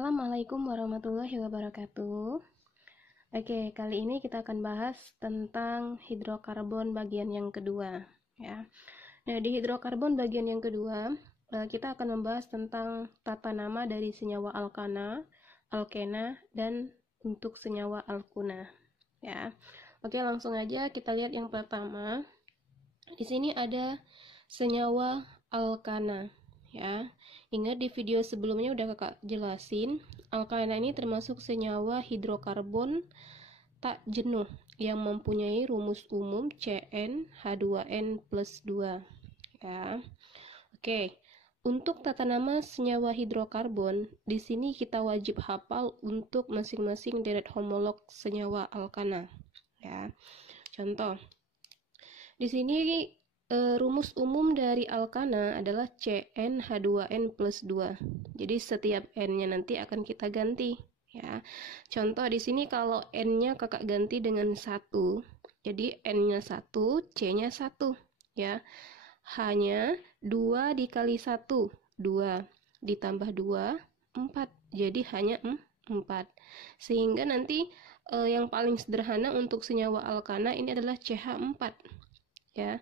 Assalamualaikum warahmatullahi wabarakatuh. Oke, kali ini kita akan bahas tentang hidrokarbon bagian yang kedua, ya. Nah, di hidrokarbon bagian yang kedua, kita akan membahas tentang tata nama dari senyawa alkana, alkena, dan untuk senyawa alkuna, ya. Oke, langsung aja kita lihat yang pertama. Di sini ada senyawa alkana. Ya, ingat di video sebelumnya udah kakak jelasin, alkana ini termasuk senyawa hidrokarbon tak jenuh yang mempunyai rumus umum CnH2n+2. Ya, oke. Untuk tata nama senyawa hidrokarbon, di sini kita wajib hafal untuk masing-masing deret homolog senyawa alkana. Ya, contoh. Di sini rumus umum dari alkana adalah CnH2n+2. Jadi setiap n-nya nanti akan kita ganti, ya. Contoh di sini kalau n-nya kakak ganti dengan 1. Jadi n-nya 1, c-nya 1, ya. H-nya 2 dikali 1, 2 ditambah 2, 4. Jadi hanya 4. Sehingga nanti yang paling sederhana untuk senyawa alkana ini adalah CH4, ya.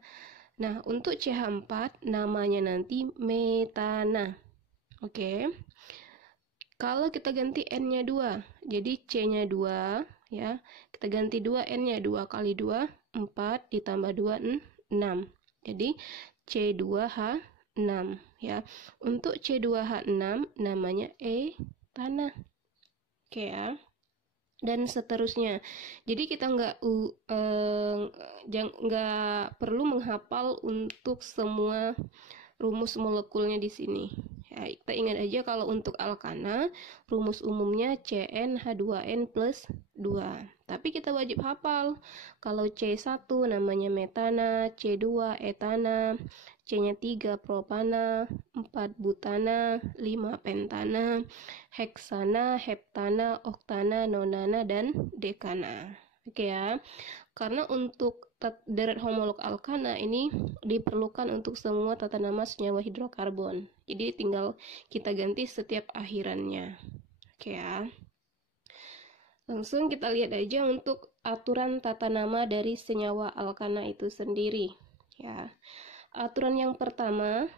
Nah, untuk CH4 namanya nanti metana. Oke. Kalau kita ganti N-nya 2, jadi C-nya 2, ya. Kita ganti 2 N-nya 2 kali 2, 4 ditambah 2, 6. Jadi C2H6, ya. Untuk C2H6 namanya etana. Oke, ya. Dan seterusnya. Jadi kita nggak perlu menghafal untuk semua rumus molekulnya di sini. Ya, kita ingat aja kalau untuk alkana rumus umumnya CnH2n+2. Tapi kita wajib hafal. Kalau C1 namanya metana, C2 etana, C-nya 3 propana, 4 butana, 5 pentana, heksana, heptana, oktana, nonana, dan dekana. Oke, ya. Karena untuk deret homolog alkana ini diperlukan untuk semua tata nama senyawa hidrokarbon. Jadi tinggal kita ganti setiap akhirannya. Oke, ya. Langsung kita lihat aja untuk aturan tata nama dari senyawa alkana itu sendiri, ya. Aturan yang pertama,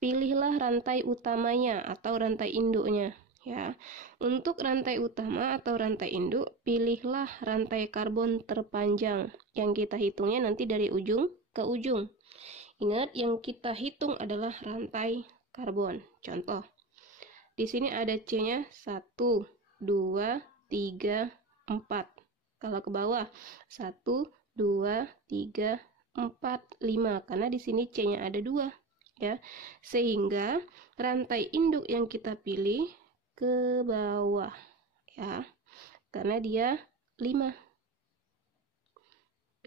pilihlah rantai utamanya atau rantai induknya, ya. Untuk rantai utama atau rantai induk, pilihlah rantai karbon terpanjang yang kita hitungnya nanti dari ujung ke ujung. Ingat, yang kita hitung adalah rantai karbon. Contoh, di sini ada C-nya 1, 2, 3, 4. Kalau ke bawah 1, 2, 3, 4, 5. Karena di sini C-nya ada 2, ya. Sehingga rantai induk yang kita pilih ke bawah, ya. Karena dia 5.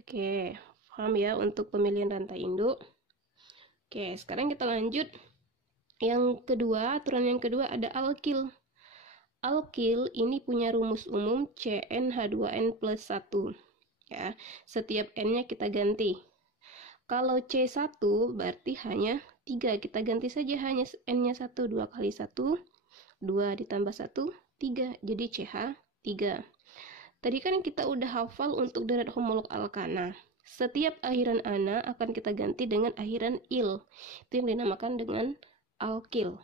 Oke, paham ya untuk pemilihan rantai induk. Oke, sekarang kita lanjut. Yang kedua, aturan yang kedua ada alkil. Alkil ini punya rumus umum CnH2n+1. Ya, setiap n-nya kita ganti. Kalau C1 berarti hanya 3. Kita ganti saja hanya n-nya 1. 2 kali 1, 2 ditambah 1, 3. Jadi CH3. Tadi kan kita udah hafal untuk deret homolog alkana. Setiap akhiran ana akan kita ganti dengan akhiran il. Itu yang dinamakan dengan alkil.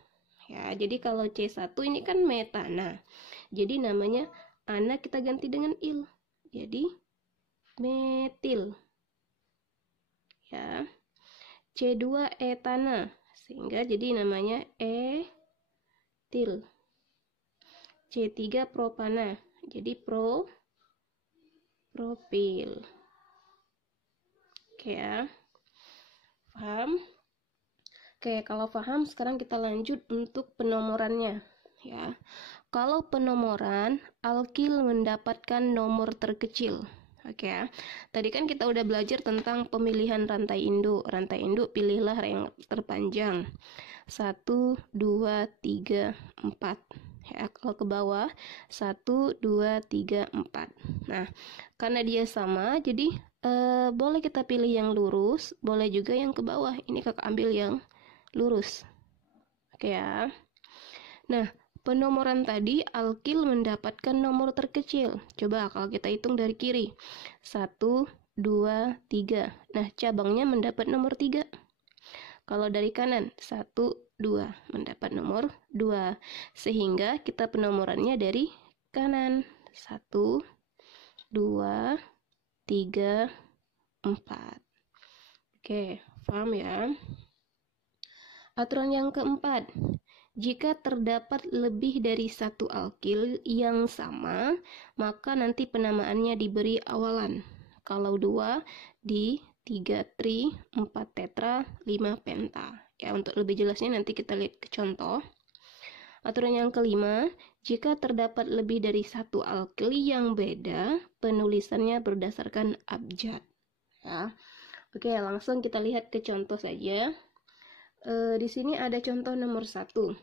Ya, jadi kalau C1 ini kan metana. Jadi namanya ana kita ganti dengan il. Jadi metil. Ya. C2 etana. Sehingga jadi namanya etil. C3 propana. Jadi propil. Oke, ya. Paham? Oke, kalau paham, sekarang kita lanjut untuk penomorannya, ya. Kalau penomoran, alkil mendapatkan nomor terkecil. Oke, ya. Tadi kan kita udah belajar tentang pemilihan rantai induk. Rantai induk pilihlah yang terpanjang. 1, 2, 3, 4. Ya, kalau ke bawah 1, 2, 3, 4. Nah, karena dia sama, jadi boleh kita pilih yang lurus, boleh juga yang ke bawah. Ini kakak ambil yang lurus. Oke, ya. Nah, Penomoran tadi alkil mendapatkan nomor terkecil. Coba kalau kita hitung dari kiri. 1, 2, 3. Nah, cabangnya mendapat nomor 3. Kalau dari kanan, 1, 2. Mendapat nomor 2. Sehingga kita penomorannya dari kanan. 1, 2, 3, 4. Oke, paham ya? Aturan yang keempat. Jika terdapat lebih dari satu alkil yang sama, maka nanti penamaannya diberi awalan. Kalau 2, di 3 tri, 4 tetra, 5 penta. Ya, untuk lebih jelasnya nanti kita lihat ke contoh. Aturan yang kelima, jika terdapat lebih dari satu alkil yang beda, penulisannya berdasarkan abjad. Ya. Oke, langsung kita lihat ke contoh saja. Di sini ada contoh nomor 1.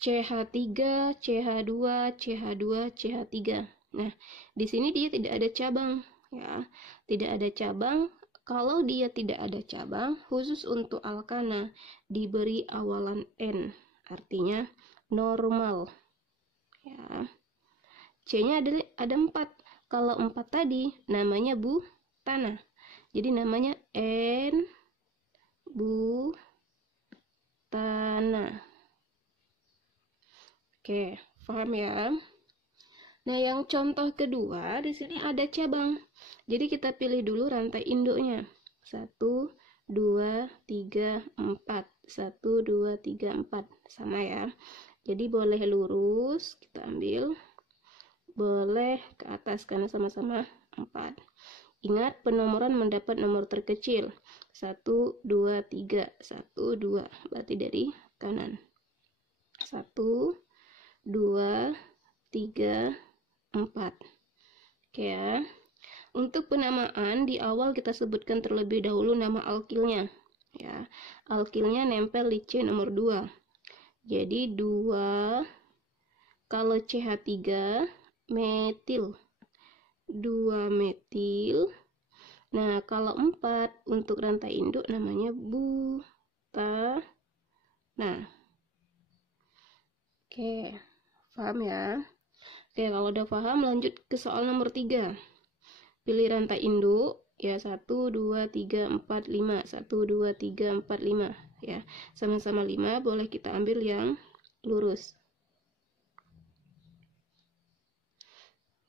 CH3, CH2, CH2, CH3. Nah, di sini dia tidak ada cabang, ya. Tidak ada cabang. Kalau dia tidak ada cabang, khusus untuk alkana diberi awalan N, artinya normal. Ya. C-nya ada 4. Kalau 4 tadi namanya butana. Jadi namanya N butana. Oke, paham ya? Nah, yang contoh kedua di sini ada cabang. Jadi kita pilih dulu rantai induknya. 1, 2, 3, 4. 1, 2, 3, 4. Sama ya. Jadi boleh lurus, kita ambil. Boleh ke atas karena sama-sama 4. Ingat, penomoran mendapat nomor terkecil. 1, 2, 3. 1, 2. Berarti dari kanan. 1, 2, 3, 4. Oke ya. Untuk penamaan, di awal kita sebutkan terlebih dahulu nama alkilnya. Ya, alkilnya nempel di C nomor 2. Jadi 2, kalau CH3, metil. 2 metil. Nah, kalau 4 untuk rantai induk namanya butana. Oke, paham ya? Oke, kalau udah paham lanjut ke soal nomor 3. Pilih rantai induk ya, 1, 2, 3, 4, 5. 1, 2, 3, 4, 5 ya. Sama-sama 5, boleh kita ambil yang lurus.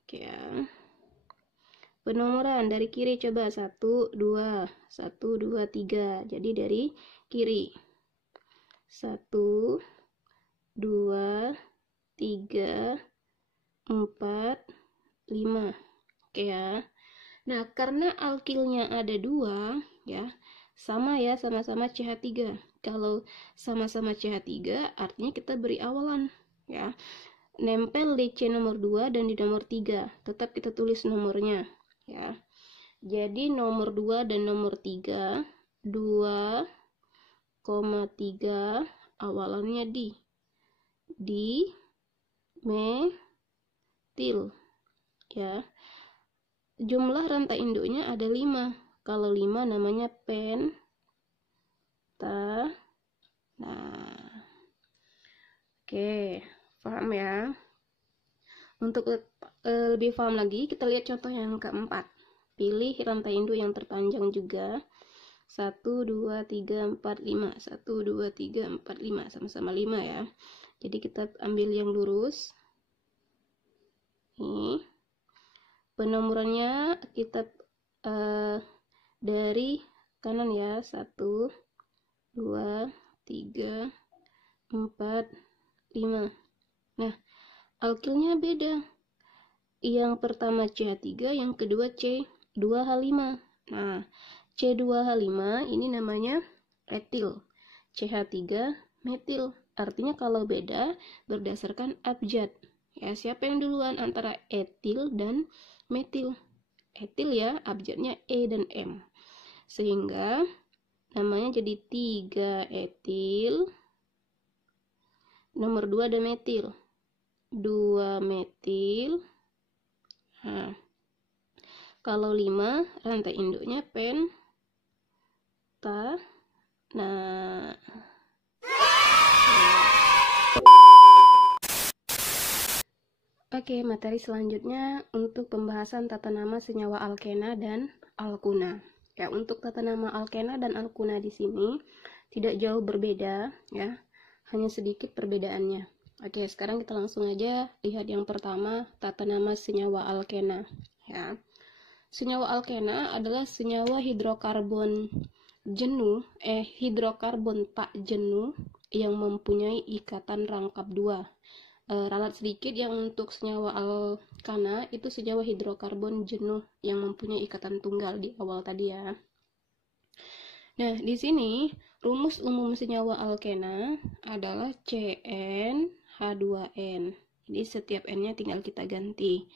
Oke ya. Penomoran dari kiri coba 1, 2, 1, 2, 3. Jadi dari kiri. 1, 2, 3, 4, 5. Oke ya. Nah, karena alkilnya ada 2 ya. Sama ya, sama-sama CH3. Kalau sama-sama CH3 artinya kita beri awalan ya. Nempel di C nomor 2 dan di nomor 3. Tetap kita tulis nomornya ya. Jadi nomor 2 dan nomor 3, 2,3 awalannya di metil ya. Jumlah rantai induknya ada 5. Kalau 5 namanya penta. Nah, oke, paham ya? Untuk lebih paham lagi, kita lihat contoh yang keempat. Pilih rantai induk yang terpanjang juga. 1, 2, 3, 4, 5. 1, 2, 3, 4, 5. Sama-sama 5 ya. Jadi kita ambil yang lurus. Nih. Penomorannya kita dari kanan ya. 1, 2, 3, 4, 5. Nah, alkilnya beda. Yang pertama CH3, yang kedua C2H5. Nah, C2H5 ini namanya etil. CH3 metil. Artinya kalau beda berdasarkan abjad. Ya, siapa yang duluan antara etil dan metil? Etil ya, abjadnya E dan M. Sehingga namanya jadi 3 etil. Nomor 2 ada metil. 2 metil. Nah, kalau 5 rantai induknya penta. Nah, Oke, materi selanjutnya untuk pembahasan tata nama senyawa alkena dan alkuna. Ya, untuk tata nama alkena dan alkuna di sini tidak jauh berbeda, ya, hanya sedikit perbedaannya. Oke, sekarang kita langsung aja lihat yang pertama, tata nama senyawa alkena. Ya, senyawa alkena adalah senyawa hidrokarbon hidrokarbon tak jenuh yang mempunyai ikatan rangkap 2. Ralat sedikit, yang untuk senyawa alkana itu senyawa hidrokarbon jenuh yang mempunyai ikatan tunggal di awal tadi ya. Nah, di sini rumus umum senyawa alkena adalah CnH2n. Jadi setiap n-nya tinggal kita ganti.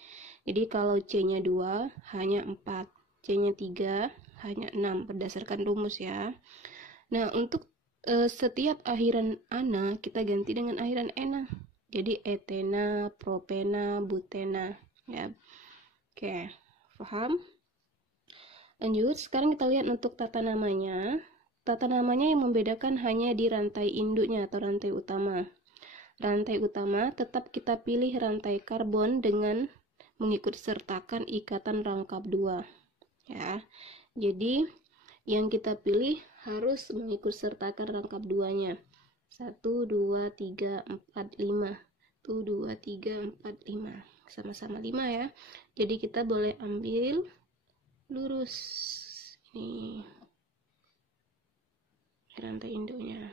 Jadi kalau C-nya 2 hanya 4, C-nya 3 hanya 6 berdasarkan rumus ya. Nah, untuk setiap akhiran ana kita ganti dengan akhiran ena. Jadi etena, propena, butena ya. Oke, paham? Lanjut, sekarang kita lihat untuk tata namanya. Tata namanya yang membedakan hanya di rantai induknya atau rantai utama. Rantai utama tetap kita pilih rantai karbon dengan mengikut sertakan ikatan rangkap 2 ya. Jadi yang kita pilih harus mengikut sertakan rangkap 2-nya. 1, 2, 3, 4, 5. 1, 2, 3, 4, 5. Sama-sama 5 ya. Jadi kita boleh ambil lurus. Ini rantai induknya.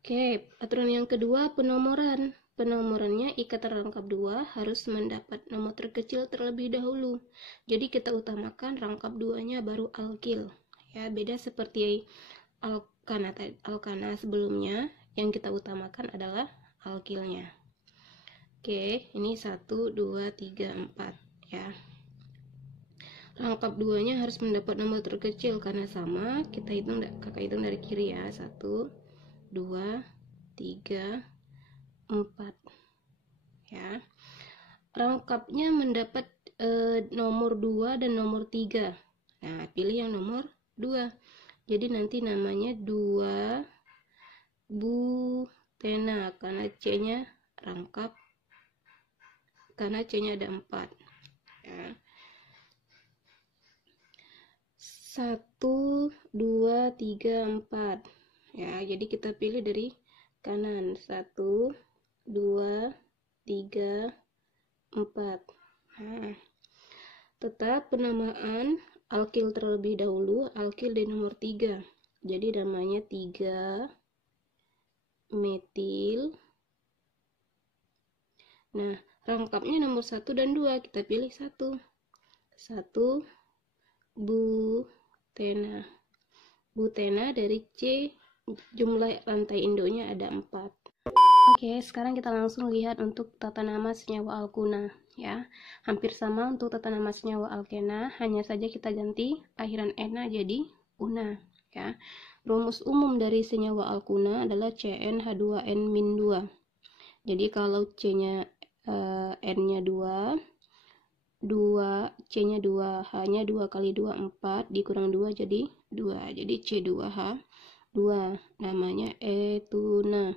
Oke, aturan yang kedua, penomoran. Penomorannya ikatan rangkap 2 harus mendapat nomor terkecil terlebih dahulu. Jadi kita utamakan rangkap 2-nya baru alkil. Ya, beda seperti alkana sebelumnya, yang kita utamakan adalah alkilnya. Oke, ini 1, 2, 3, 4 ya. Rangkap 2-nya harus mendapat nomor terkecil karena sama, kakak hitung dari kiri ya. 1, 2, 3, 4 ya. Rangkapnya mendapat nomor 2 dan nomor 3. Nah, pilih yang nomor 2. Jadi nanti namanya 2 butena karena C-nya rangkap, karena C-nya ada 4 ya. 1, 2, 3, 4 ya. Jadi kita pilih dari kanan. 1, 2, 3, 4. Nah, tetap penamaan alkil terlebih dahulu, alkil di nomor 3. Jadi namanya 3 metil. Nah, rangkapnya nomor 1 dan 2, kita pilih 1. 1 butena. Butena dari C, jumlah rantai induknya ada 4. Oke, sekarang kita langsung lihat untuk tata nama senyawa alkuna ya. Hampir sama untuk tata nama senyawa alkena, hanya saja kita ganti akhiran ena jadi una ya. Rumus umum dari senyawa alkuna adalah CnH2n-2. Jadi kalau C-nya N-nya 2, C-nya 2, H-nya 2 kali 2 4 dikurang 2 jadi 2. Jadi C2H2 namanya etuna.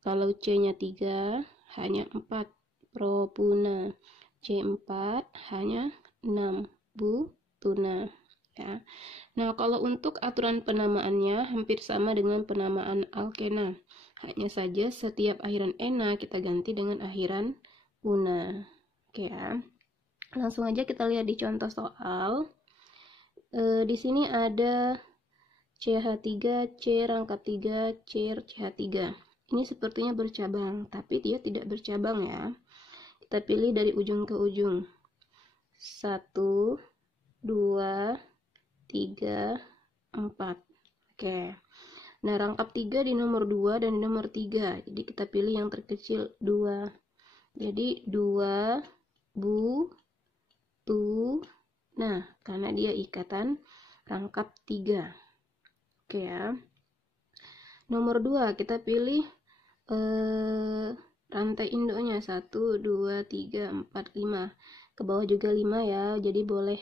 Kalau C-nya 3 hanya 4 propuna. C4 hanya 6 butuna ya. Nah, kalau untuk aturan penamaannya hampir sama dengan penamaan alkena. Hanya saja setiap akhiran ena kita ganti dengan akhiran una. Oke ya. Langsung aja kita lihat di contoh soal. Di sini ada CH3, C rangkap 3, C CH3. Ini sepertinya bercabang, tapi dia tidak bercabang ya. Kita pilih dari ujung ke ujung. 1, 2, 3, 4. Oke. Nah, rangkap 3 di nomor 2 dan di nomor 3. Jadi kita pilih yang terkecil 2. Jadi 2 nah, karena dia ikatan rangkap 3. Oke ya. Nomor 2 kita pilih rantai induknya 1, 2, 3, 4, 5. Ke bawah juga 5 ya. Jadi boleh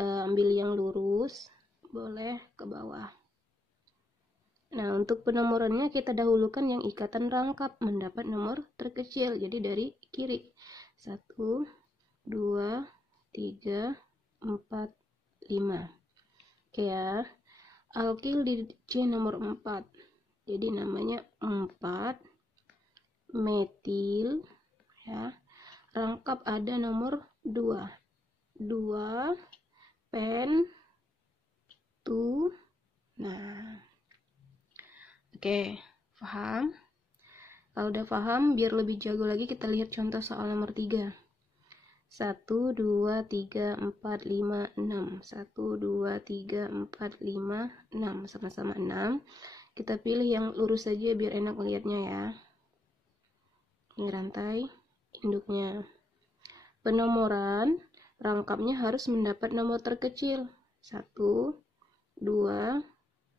ambil yang lurus, boleh ke bawah. Nah, untuk penomorannya kita dahulukan yang ikatan rangkap mendapat nomor terkecil. Jadi dari kiri. 1, 2, 3, 4, 5. Oke ya. Alkil di C nomor 4. Jadi namanya 4 metil ya. Rangkap ada nomor 2. 2 pen 2. Nah. Oke, paham? Kalau udah paham, biar lebih jago lagi kita lihat contoh soal nomor 3. 1, 2, 3, 4, 5, 6. 1, 2, 3, 4, 5, 6. Sama-sama 6. Kita pilih yang lurus saja biar enak melihatnya ya. Ini rantai induknya. Penomoran rangkapnya harus mendapat nomor terkecil. 1, 2,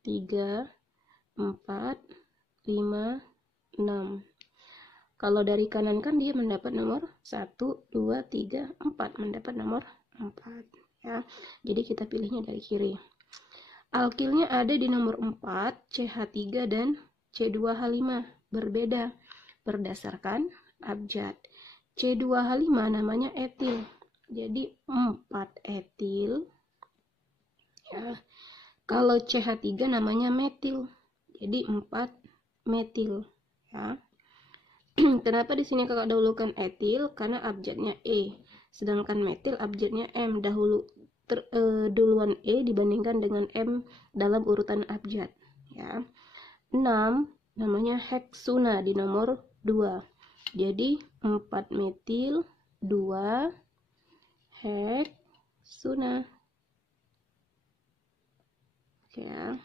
3, 4, 5, 6. Kalau dari kanan kan dia mendapat nomor 1, 2, 3, 4. Mendapat nomor 4. Ya. Jadi kita pilihnya dari kiri. Alkilnya ada di nomor 4, CH3 dan C2H5. Berbeda berdasarkan abjad. C2H5 namanya etil. Jadi 4 etil. Ya. Kalau CH3 namanya metil. Jadi 4 metil. Ya. Kenapa di sini kakak dahulukan etil? Karena abjadnya E. Sedangkan metil abjadnya M. Duluan E dibandingkan dengan M dalam urutan abjad. Ya. 6 namanya heksuna di nomor 2. Jadi 4 metil 2 heksuna. Oke ya.